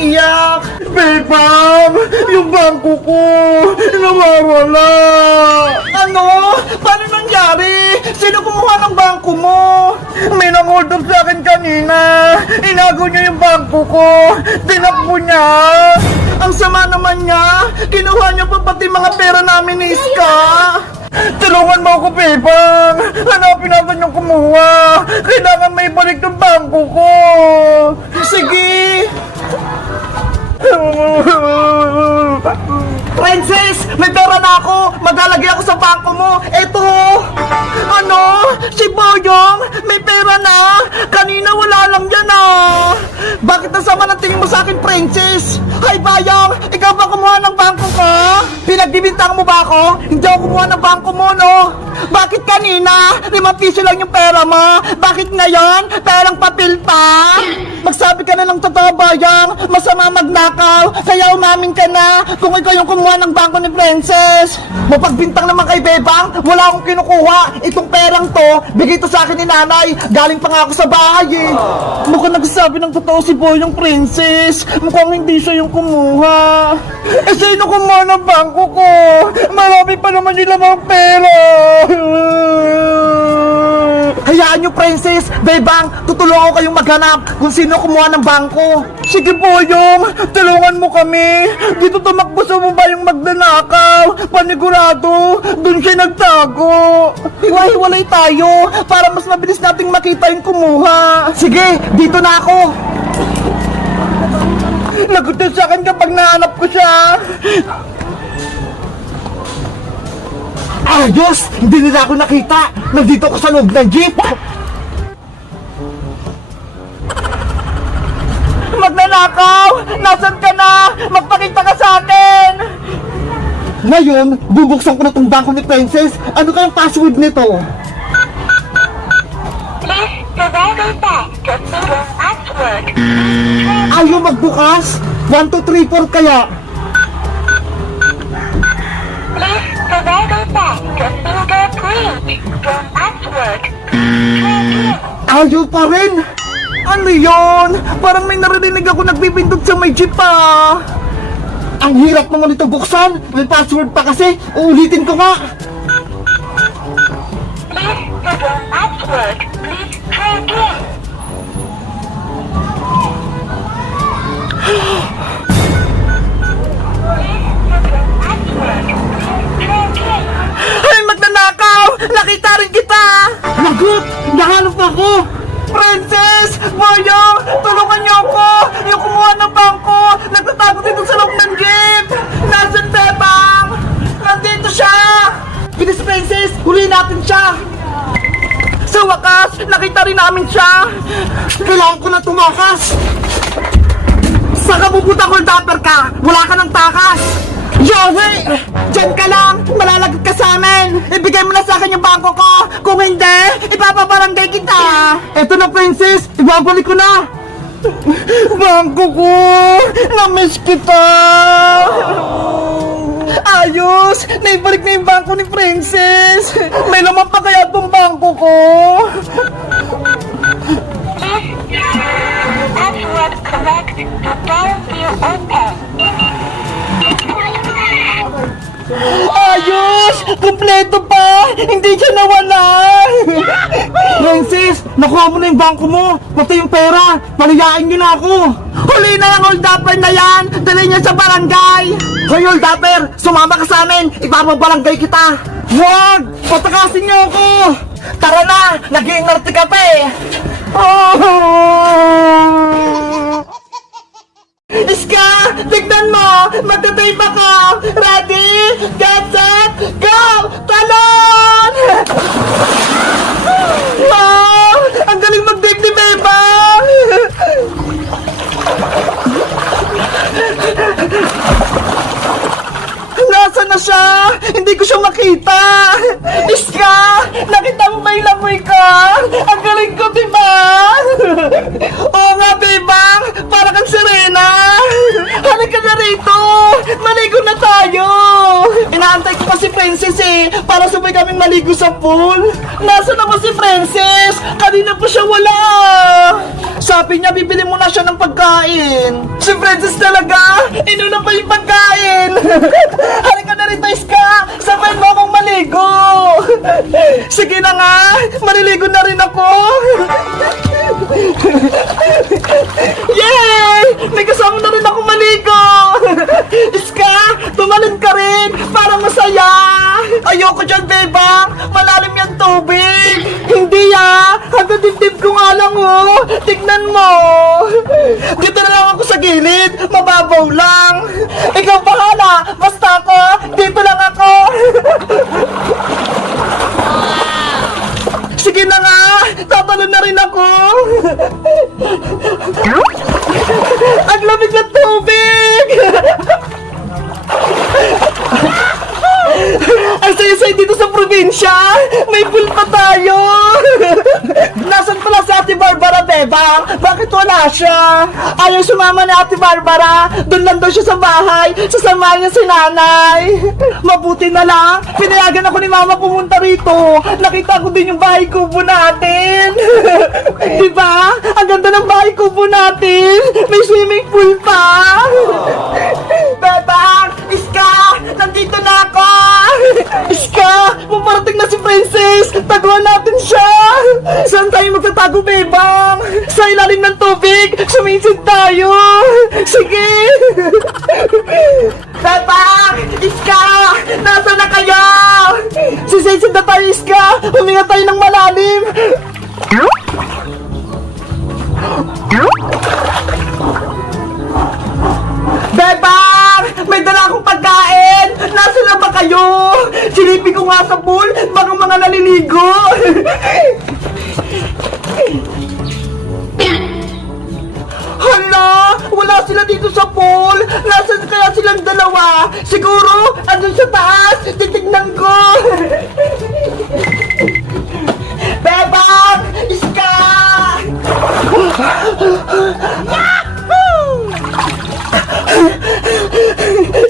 umiiyak. Bebang, yung bangko ko, nawawala. Ano? Paano nangyari? Sino kumuha ng bangko mo? May nang-hold up sa akin kanina. Inago niya yung bangko ko. Tinakbo niya. Ang sama naman niya. Kinuha niya pa pati mga pera namin ni Iska. Tulungan mo ako, Bebang. Hanapin natin yung kumuha. Kailangan may balik ng bangko ko. Sige. Princess, may pera na ako. Maglalagay ako sa bangko mo. Eto. Ano? Si Boyong, may pera na. Kanina wala lang yan ah. Bakit ang sama ng tingin mo sa akin, Princess? Hay Boyong, ikaw ba kumuha ng bangko ko? Pinagbibintang mo ba ako? Hindi ako kumuha ng bangko mo, no? Bakit kanina? 5 piso lang yung pera mo. Bakit ngayon? Perang papel pa? Magsabi ka na ng totoo, Boyong. Masama magnakaw. Kaya umamin ka na kung ikaw yung kumuha ng bangko ni Princess. Mapagbintang naman kay Bebang. Wala akong kinukuha. Itong perang to, bigay to sa akin ni nanay. Galing pa nga ako sa bahay eh. Mukhang nagsasabi ng totoo si Boyong, Princess. Mukhang hindi siya yung kumuha. Eh sino kumuha ng bangko ko? Marami pa naman yung lamang pera. Hayaan nyo, Princess. Bebang, tutulungan ko kayong maghanap kung sino kumuha ng bangko. Sige, Boyong, tulungan mo kami. Dito tumakbo sa baba yung magnanakaw. Panigurado, dun siya nagtago. Hiwa-hiwalay tayo para mas mabilis nating makita yung kumuha. Sige, dito na ako. Lagot na sa akin kapag nahanap ko siya. Ayos! Hindi nila ako nakita! Nandito ako sa loob ng jeep! Magnanakaw! Nasaan ka na? Magpakita ka sa akin! Ngayon, bubuksan ko na tong bangko ni Princess. Ano kayang password nito? Please provide a back to single password. Ayaw magbukas? 1, 2, 3, 4 kaya? Please provide a back to fingerprint your password. Ayaw pa rin! Ano yun? Parang may narinig ako nagbibindot sa may jeep ah! Ang hirap naman ito buksan! May password pa kasi! Uulitin ko nga! Please put your password. Please try again. Ay, magnanakaw! Nakita rin kita! Lagot! Nahanap ako! Princess! Boyong! Tulungan niyo ako! Yung kumuha ng bangko! Nagtatago dito sa loob ng jeep! Nasaan, Bebang? Nandito siya! Bilis, Princess! Huli natin siya! Sa wakas, nakita rin namin siya! Kailangan ko na tumakas! Saan ka pupunta, hold-upper ka? Wala ka ng takas! Yowie! Diyan ka lang! Malalagot ka sa amin! Ibigay mo na sa akin yung bangko ko! Kung hindi, ipapabarangay kita! Eto na, Princess! Ibabalik ko na! Bangko ko! Namiss kita! Ayos! Naibalik na yung bangko ni Princess! May laman pa kaya itong bangko ko? Password correct. The door will open. Ayos! Kompleto pa! Hindi siya nawala! Princess! Nakuha mo na yung bangko mo! Pati yung pera! Paliyain niyo na ako! Huli na yung hold-upper na yan! Dali niya sa barangay! Hoy, hold-upper! Sumama ka sa amin! Ipapabarangay kita! Huwag! Patakasin niyo ako! Tara na! Nag-iinarte ka pa eh! Oh! Iska! Tignan mo! Magtatay pa ka! Ready? Get set! Go! Talon! Wow! Ang galing mag-dig ni Bebang! Nasaan na siya? Hindi ko siya makita! Iska! Nakita mo ba yung langoy ka? Ang galing ko, diba? Oo nga, Bebang! Para kang sirena! Halika na rito! Maligo na tayo! Inaantay ko pa si Princess eh! Para sabay kaming maligo sa pool! Nasaan na ba si Princess? Kanina pa siya wala! Sabi niya, bibili mo na siya ng pagkain. Si Princess talaga, inuna pa yung pagkain. Halika na rito, Iska. Sabayan mo akong maligo. Sige na nga, maliligo na rin ako. Yay! May kasama na rin ako maligo. Iska, tumalon ka rin para masaya. Ayoko dyan, bebang. Malalim yung tubig. Hindi hanggang dibdib ko nga lang oh. Tignan mo. Dito na lang ako sa gilid. Mababaw lang. Ikaw bahala. Basta ako, dito lang ako. Sige na nga, tatalon na rin ako. Ang lamig ng tubig. Ang saya-saya dito sa probinsya. May pool pa tayo. Nasaan pala si Ate Barbara, bebang? Bakit wala siya? Ayaw sumama ni Ate Barbara. Doon lang daw siya sa bahay. Sasamahan niya si nanay. Mabuti na lang. Pinayagan ako ni mama pumunta rito. Nakita ko din yung bahay kubo natin. Diba? Ang ganda ng bahay kubo natin. May swimming pool pa. Bebang! Iska! Nandito na ako! Iska! Maparating na si Princess! Taguan natin siya! Saan tayo magtatago, bebang? Sa ilalim ng tubig! Sumisid tayo! Sige! Bebang! Iska! Nasaan na kayo? Sisisid na tayo, Iska! Huminga tayo ng malalim! Bebang! May dala akong pagkain! Nasaan na ba kayo? Silipin ko nga sa pool, baka mga naliligo! Hala! Wala sila dito sa pool! Nasaan kaya silang dalawa? Siguro, andun sa taas! Titignan ko! Bebang! Iska!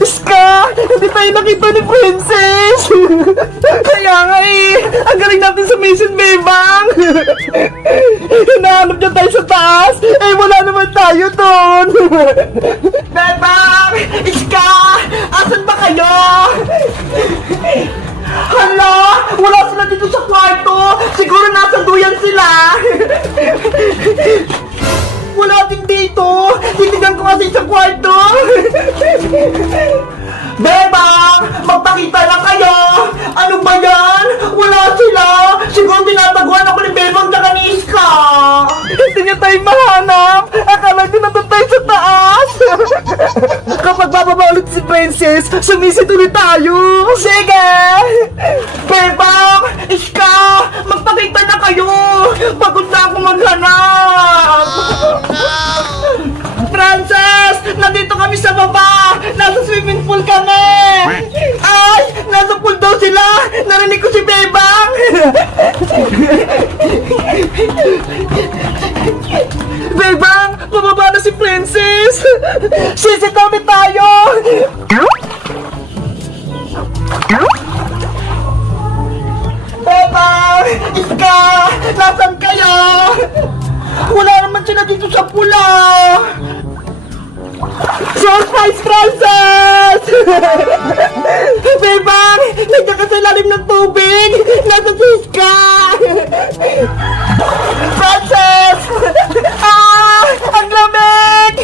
Iska! Hindi tayo nakita ni Princess! Kaya nga ang galing natin sa mission, bebang! Hinahanap niya tayo sa taas! Wala naman tayo doon! Bebang! Iska! Asan ba kayo? Hala! Wala sila dito sa kwarto! Siguro nasa duyan sila! Wala din dito! Titigan ko kasi sa kwarto! Bebang! Magpakita lang kayo! Ano ba yan? Wala sila! Siguro tinataguan ako ni Bebang tsaka ni Iska! Hindi niya tayo mahanap! Akala ko nandun tayo sa taas! Kapag bababa ulit si Princess, sumisid ulit tayo! Sige! Bebang! Iska! Magpakita na kayo! Pagod na ako maghanap! Princess! Nandito kami sa baba! Nasa swimming pool kami! Ay! Nasa pool daw sila! Narinig ko si Bebang! Bebang! Bababa na si Princess! Sisit kami tayo! Bebang! Iska! Nasaan kayo? Wala naman sila dito sa pula! Surprise, Princess! Bebang! Nandiyan ka sa ilalim ng tubig! Nasa Iska! Princess! Ang lamig!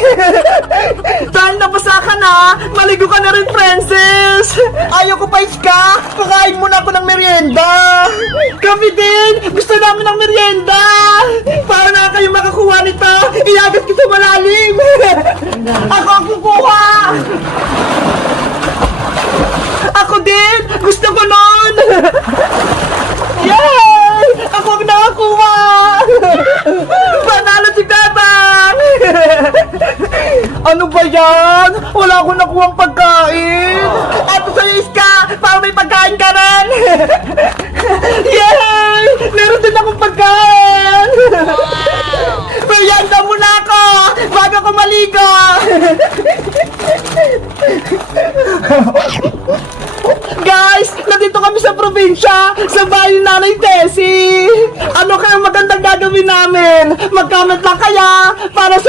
Dahil nabasa ka na, maligo ka na rin, Princess! Ayaw ko pa, Iska! Kakain muna ako ng merienda! Kami din! Gusto namin ng merienda! Para na kayo makakuha nito, iagas ko sa malalim! Ako ang kukuha! Ako din! Gusto ko nun! Yay! Ako ang nakakuha! Panalo si Bebang! Ano ba yan? Wala akong nakuhang pagkain! Eto sa'yo, Iska! Para may pagkain ka rin! Yay! Meron din akong pagkain! Merienda muna ako! Bago ako maligo! Guys, nandito kami sa probinsya, sa bahay ni Nanay Tessie. Ang Ano kaya magandang gagawin namin? Mag-comment lang kaya para sa